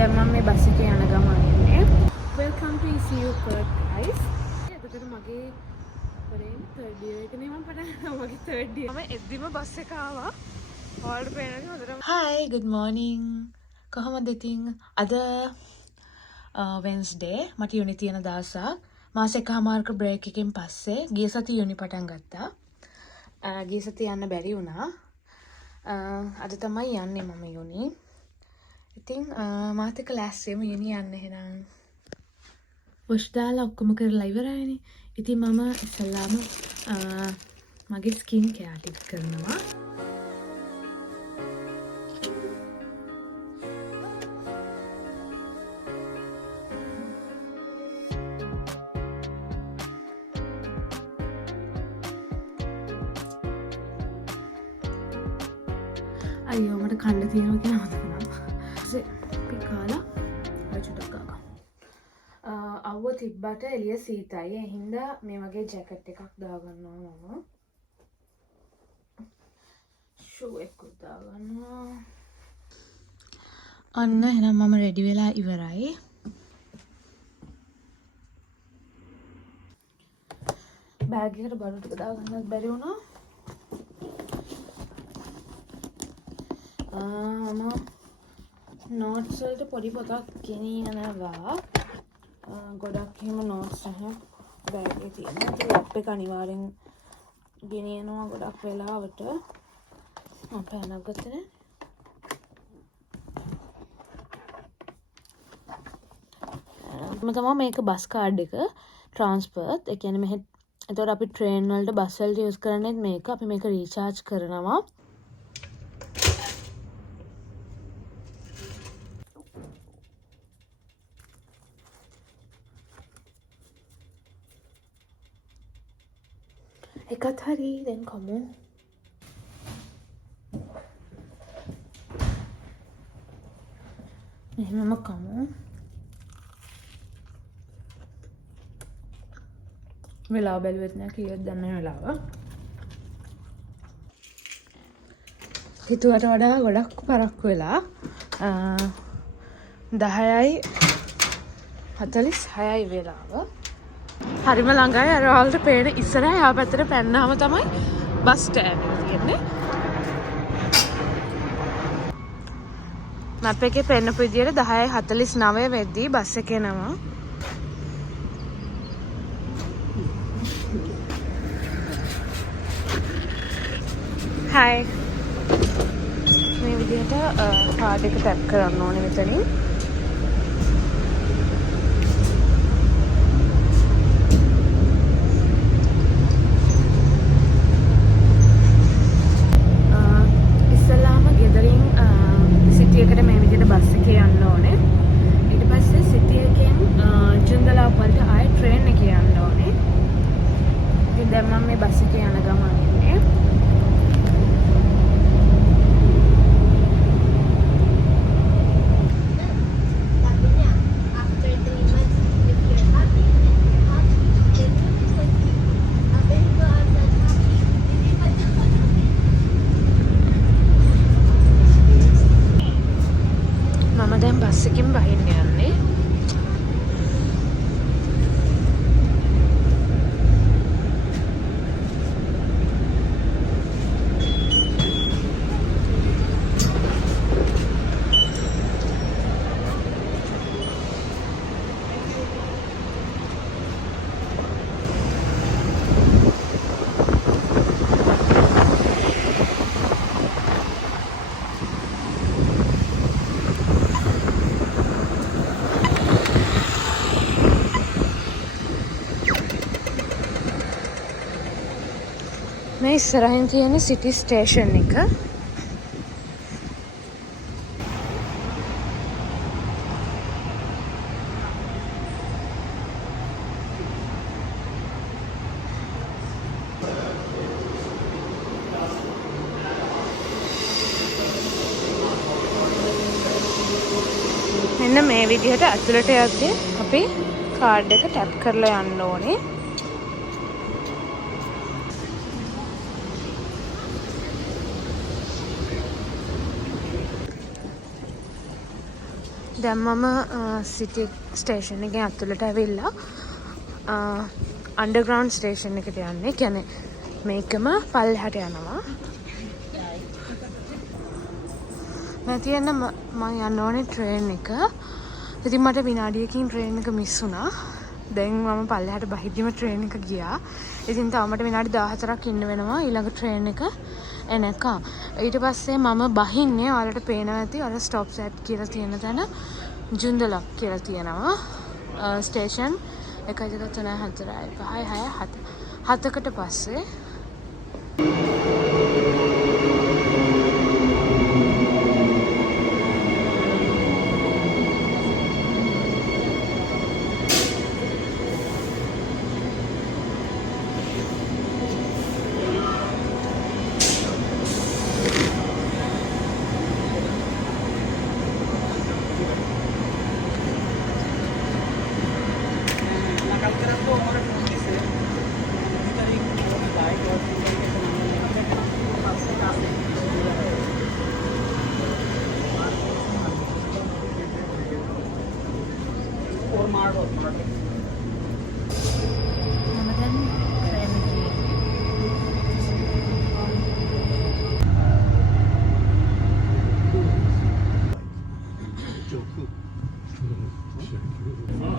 දැන් මම මේ බස් එකේ යන ගමන් ඉන්නේ. Welcome to ECU Perth guys. එතකොට මගේ පරේන third year එක නේ මම පටන් මගේ third year. මම එද්දිම බස් එක ආවා. ඔයාලට පේනවද හොඳටම? Hi, good morning. කොහොමද ඉතින් අද Wednesday මට යුනි තියෙන දවසක්. මාස එකමාරක බ්‍රේක් එකකින් පස්සේ ගිය සතියේ යුනි පටන් ගත්තා. ගිය සතියේ යන්න බැරි වුණා. අද තමයි යන්නේ මම යුනි. ඉතින් මාත් එක්ක ලෑස්තියම යුනි යන්න එහෙනම්. වොෂ් දාලා ඔක්කොම කරලා ඉවරයිනේ. ඉතින් මම ඉස්සල්ලාම මගේ ස්කින් කෙයාර් ටික කරනවා. අයියෝ මට කන්න තියෙනවා කියලා මතක නැහැ. කාලා චුට්ටක් ගාගා. අවුව තිබ්බට එළිය සීතයි. ඒ හින්දා මේ වගේ ජැකට් එකක් දාගන්නවා මම. ෂූ එකක් දාගන්නවා. අන්න එහෙනම් මම රෙඩි වෙලා ඉවරයි. බෑග් එකට බඩු ටික දාගන්නත් බැරි වුණා. මම නෝට්ස් වලට පොඩි පොතක් ගෙනියනවා. ගොඩක් එහෙම නෝට්ස් නැහැ බෑග් එකේ තියෙනවා. ඒක ලැප් එක අනිවාර්යෙන් ගෙනියනවා ගොඩක් වෙලාවට. මම පෑනක් ගත්තේ නැහැ. මම තමයි මේක බස් කාඩ් එක ට්‍රාන්ස්පර්ත්. ඒ කියන්නේ මෙහෙ එතකොට අපි ට්‍රේන් වලට බස් වලට යූස් කරන්නේ මේක. අපි මේක රීචාර්ජ් කරනවා. එකත් හරි දැන් කමු. එහෙමම කමු. වෙලාව බැලුවෙත් නෑ කීයද දන්නේ වෙලාව. හිතුවට වඩා ගොඩක් පරක්කු වෙලා 10:46යි වෙලාව. හරිම ළඟයි අර ඔයාලට පේන ඉස්සරහ යා පැත්තට පැන්නාම තමයි බස් ස්ටෑන්ඩ් එක තියෙන්නේ. මැප් එකේ පෙන්නපු විදියට 10:49 වෙද්දී බස් එක එනවා. හයි. මේ විදියට කාඩ් එක ටැප් කරන්න ඕනේ මෙතනින්. එකට මේ විදිහට බස් එකේ යන්න ඕනේ. ඊට පස්සේ සිටි එකෙන් ජුන්දලාප්පට ආයෙ ට්‍රේන් එකේ යන්න ඕනේ. ඉතින් දැන් මම මේ බස් එකේ යන ගමන් ඉන්නේ. බස් එකකින් බහින්න යන්නේ. මේ ඉස්සරහින් තියෙන සිටි ස්ටේෂන් එක. මෙන්න මේ විදිහට ඇතුළට යද්දී අපි කාඩ් එක ටැප් කරලා යන්න ඕනේ. දැන් මම සිටි ස්ටේෂන් එකෙන් අතුලට ඇවිල්ලා අන්ඩර්ග්‍රවුන්ඩ් ස්ටේෂන් එකට යන්නේ. කියන්නේ මේකම පල්ලෙහාට යනවා. මම තියන්න මම යන්න ඕනේ ට්‍රේන් එක. ඉතින් මට විනාඩියකින් ට්‍රේන් එක මිස් වුණා. දැන් මම පල්ලෙහාට බහිද්දිම ට්‍රේන් එක ගියා. ඉතින් තව මට විනාඩි 14ක් ඉන්න වෙනවා ඊළඟ ට්‍රේන් එක එනකම්. ඊට පස්සේ මම බහින්නේ ඔයාලට පේනවා ඇති ඔයාලා ස්ටොප්ස් ඇට් කියලා තියෙන තැන ජුන්දලක් කියලා තියෙනවා. ස්ටේෂන් 1 2 3 4 5 6 7කට පස්සේ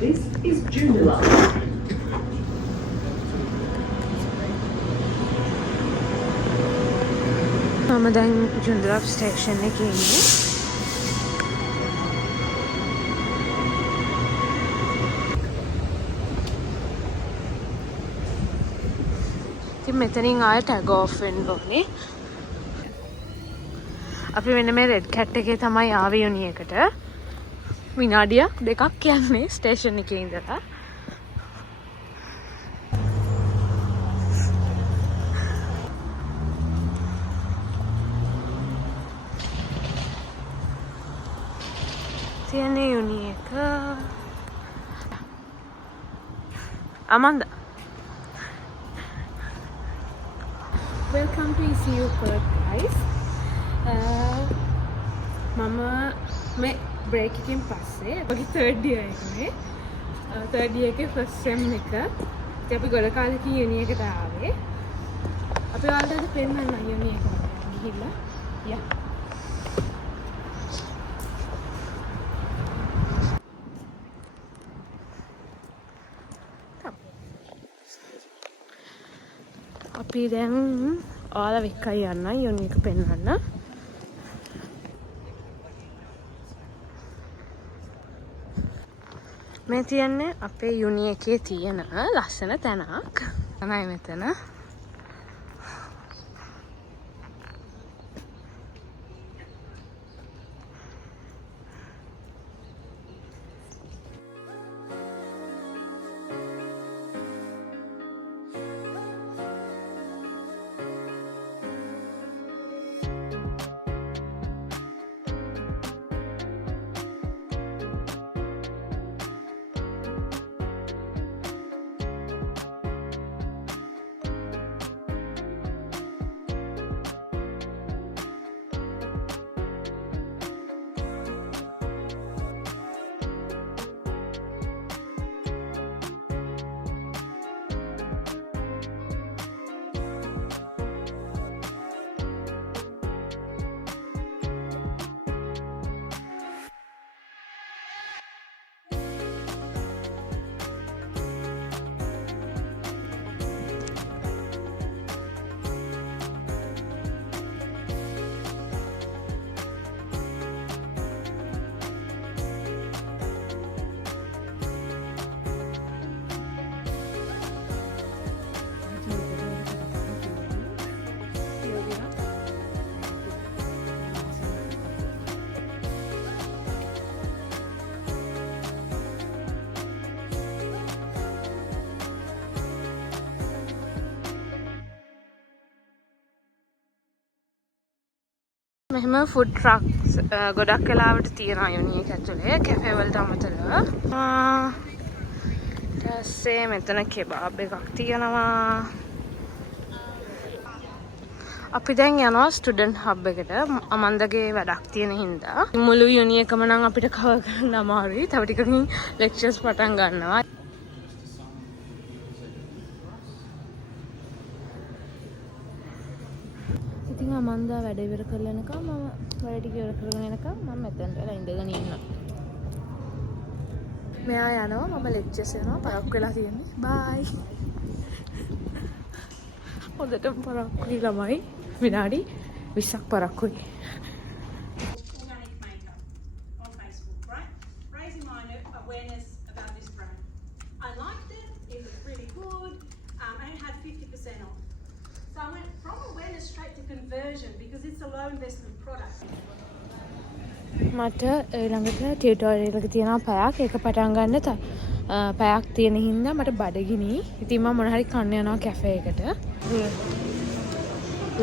This is Joondalup. මම දැන් ජුන්දලප් ස්ටේෂන් එකේ ඉන්නේ. ඉතින් මෙතනින් ආයෙ ටැග් ඔෆ් වෙන්න ඕනේ. අපි මෙන්න මේ රෙඩ් කැට් එකේ තමයි ආවේ යුනි එකට. විනාඩියක් දෙකක් යන්නේ ස්ටේෂන් එකේ ඉඳලා. තියන්නේ යුනි එක. Amanda. Welcome to ECU Perth guys. මම මේ බ්‍රේක් එකෙන් පස්සේ මගේ third year එකනේ. third year එකේ first sem එක. ඉතින් අපි ගොඩ කාලෙකින් යුනි එකට ආවේ. අපි ඔයාලට අද පෙන්නන්න යුනි එකට ගිහිල්ලා. යා. අපි දැන් ඔයාලා වෙක්කයි යන්න යුනි එක පෙන්වන්න. මේ තියන්නේ අපේ යුනි එකේ තියෙන ලස්සන තැනක්. තමයි මෙතන. මෙහෙම ෆුඩ් ට්‍රක්ස් ගොඩක් වෙලාවට තියෙනවා යුනි එක ඇතුලේ කැෆේ වලට අමතරව. ඊට පස්සේ මෙතන කෙබාබ් එකක් තියෙනවා. අපි දැන් යනවා ස්ටුඩන්ට් හබ් එකට. අමන්දගේ වැඩක් තියෙන හින්දා. මුළු යුනි එකම නම් අපිට කවර් කරන්න අමාරුයි. තව ටිකකින් ලෙක්චර්ස් පටන් ගන්නවා. ඉතින් අමන්දා වැඩ ඉවර කරලා එනකම් මම වැඩ ටික ඉවර කරගෙන එනකම් මම මෙතන වෙලා ඉඳගෙන ඉන්නවා. මෙයා යනවා මම ලෙක්චර්ස් යනවා. පරක් වෙලා තියෙන්නේ. බයි. හොඳටම පරක්කුයි ළමයි. විනාඩි 20ක් පරක්කුයි. Organic makeup on Facebook, right? Raising my awareness about this brand. I liked it, it was really good, and it had 50% off. So I went from awareness straight to conversion because it's a low investment product. මට ළඟට tutorial එක තියෙනවා පැයක්. ඒක පටන් ගන්න පැයක් තියෙන හින්දා මට බඩගිනි. ඉතින් මම මොන හරි කන්න යනවා කැෆේ එකට.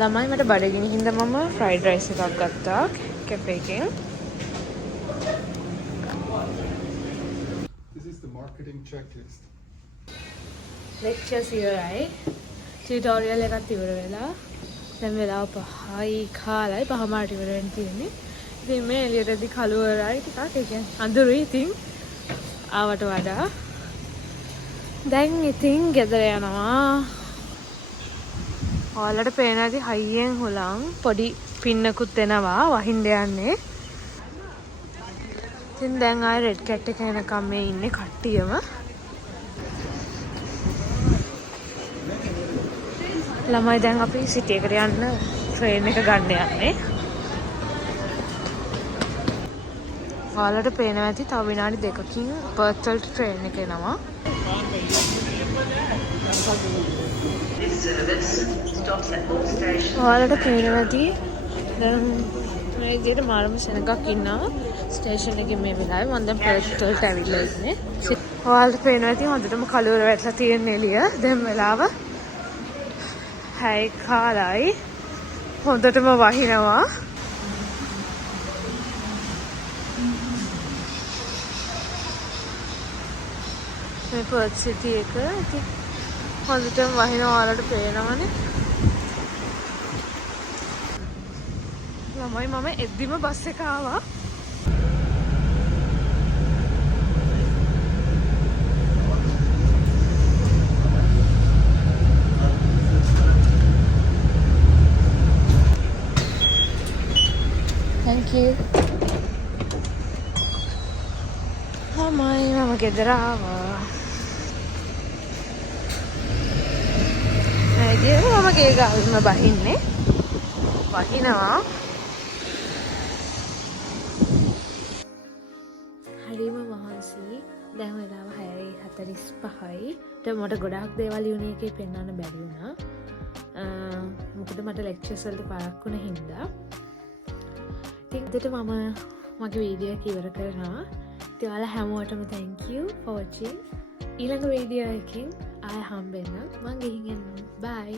ළමයි මට බඩගිනි හින්දා මම ෆ්‍රයිඩ් රයිස් එකක් ගත්තා කැෆේ එකෙන්. This is the marketing checklist. Lectures ඉවරයි. ටියුටෝරියල් එකත් ඉවර වෙලා. දැන් වෙලාව 5යි කාලයි 5:00ට ඉවර වෙන්න තියෙන්නේ. ඉතින් මේ එළියටදී කළුවරයි ටිකක් ඒ කියන්නේ අඳුරුයි ඉතින් ආවට වඩා. දැන් ඉතින් ගෙදර යනවා. ඔයාලට පේන ඇති හයියෙන් හුලං පොඩි පින්නකුත් එනවා වහින්න යන්නේ. ඉතින් දැන් ආයෙ රෙඩ් කැට් එක එනකම් මේ ඉන්නේ කට්ටියම. ළමයි දැන් අපි සිටි එකට යන්න ට්‍රේන් එක ගන්න යන්නේ. ඔයාලට පේනවා ඇති තව විනාඩි 2කින් පර්ත් වලට ට්‍රේන් එක එනවා. ඔයාලට පේනවා ඇති දැන් මේ විදිහට මාළම සෙනගක් ඉන්නවා ස්ටේෂන් එකේ මේ වෙලාවේ. මම දැන් පර්ත් වලට ඇවිල්ලා ඉන්නේ. ඔයාලට පේනවා ඇති හොඳටම කළුවර වැටලා තියෙන එළිය. දැන් වෙලාව 6යි කාලයි. හොඳටම වහිනවා. මේ පර්ත් සිටි එක ඉතින් හොඳටම වහිනවා. ඔයාලට පේනවනේ. ළමයි මම එද්දිම බස් එක ආවා. Thank you. ළමයි මම ගෙදර ආවා. ඇයිද මම ගේ ගාවින්ම බහින්නේ. වහිනවා. හරිම මහන්සි. දැන් වෙලාව 6:45යි. මට ගොඩාක් දේවල් යුනි එකේ පෙන්වන්න බැරි වුණා. මොකද මට ලෙක්චර්ස් වලට පාරක් වුණ හින්දා. ඉතින් මම මගේ වීඩියෝ එක ඉවර කරනවා. ඉතින් ඔයාලා හැමෝටම thank you for watching. ඊළඟ වීඩියෝ එකකින් ආයෙ හම්බෙන්න. මම ගිහින් එන්නම්. bye.